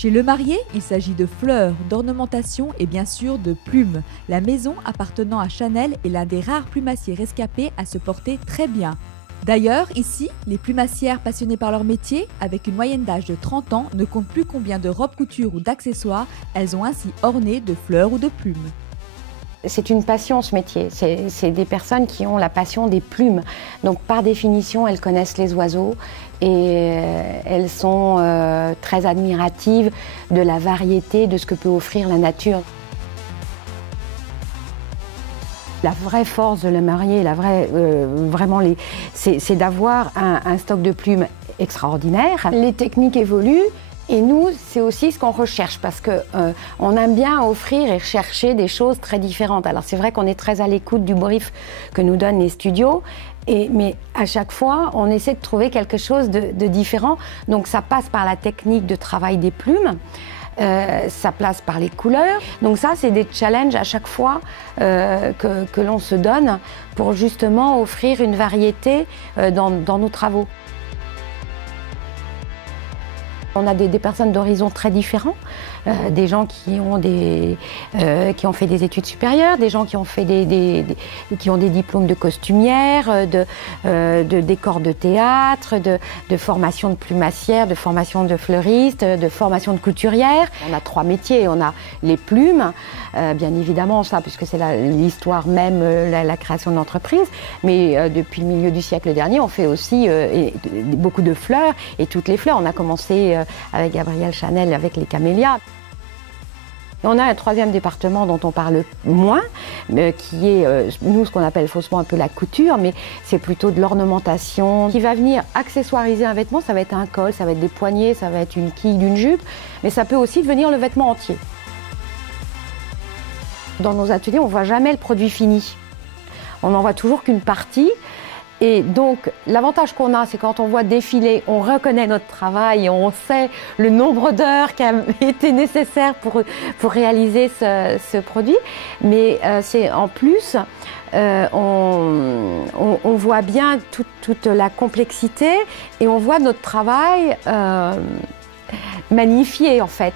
Chez Le Marié, il s'agit de fleurs, d'ornementation et bien sûr de plumes. La maison appartenant à Chanel est l'un des rares plumassiers rescapés à se porter très bien. D'ailleurs, ici, les plumassières passionnées par leur métier, avec une moyenne d'âge de 30 ans, ne comptent plus combien de robes couture ou d'accessoires elles ont ainsi ornées de fleurs ou de plumes. C'est une passion ce métier, c'est des personnes qui ont la passion des plumes. Donc par définition, elles connaissent les oiseaux et elles sont très admiratives de la variété de ce que peut offrir la nature. La vraie force de Le Marié, c'est d'avoir un stock de plumes extraordinaire. Les techniques évoluent. Et nous, c'est aussi ce qu'on recherche parce qu'on aime bien offrir et chercher des choses très différentes. Alors c'est vrai qu'on est très à l'écoute du brief que nous donnent les studios, mais à chaque fois, on essaie de trouver quelque chose de différent. Donc ça passe par la technique de travail des plumes, ça passe par les couleurs. Donc ça, c'est des challenges à chaque fois que l'on se donne pour justement offrir une variété dans nos travaux. On a des personnes d'horizons très différents, des gens qui ont fait des études supérieures, des gens qui ont fait qui ont des diplômes de costumière, de décor de théâtre, de formation de plumassière, de formation de fleuriste, de formation de couturière. On a 3 métiers, on a les plumes, bien évidemment ça, puisque c'est l'histoire même, la création de l'entreprise, mais depuis le milieu du siècle dernier, on fait aussi beaucoup de fleurs, et toutes les fleurs. On a commencé avec Gabrielle Chanel, avec les camélias. Et on a un 3e département dont on parle moins, qui est, nous, ce qu'on appelle faussement un peu la couture, mais c'est plutôt de l'ornementation qui va venir accessoiriser un vêtement. Ça va être un col, ça va être des poignets, ça va être une quille d'une jupe, mais ça peut aussi devenir le vêtement entier. Dans nos ateliers, on ne voit jamais le produit fini. On n'en voit toujours qu'une partie. Et donc, l'avantage qu'on a, c'est quand on voit défiler, on reconnaît notre travail et on sait le nombre d'heures qui a été nécessaire pour réaliser ce produit. Mais c'est en plus, on voit bien toute la complexité et on voit notre travail magnifié en fait.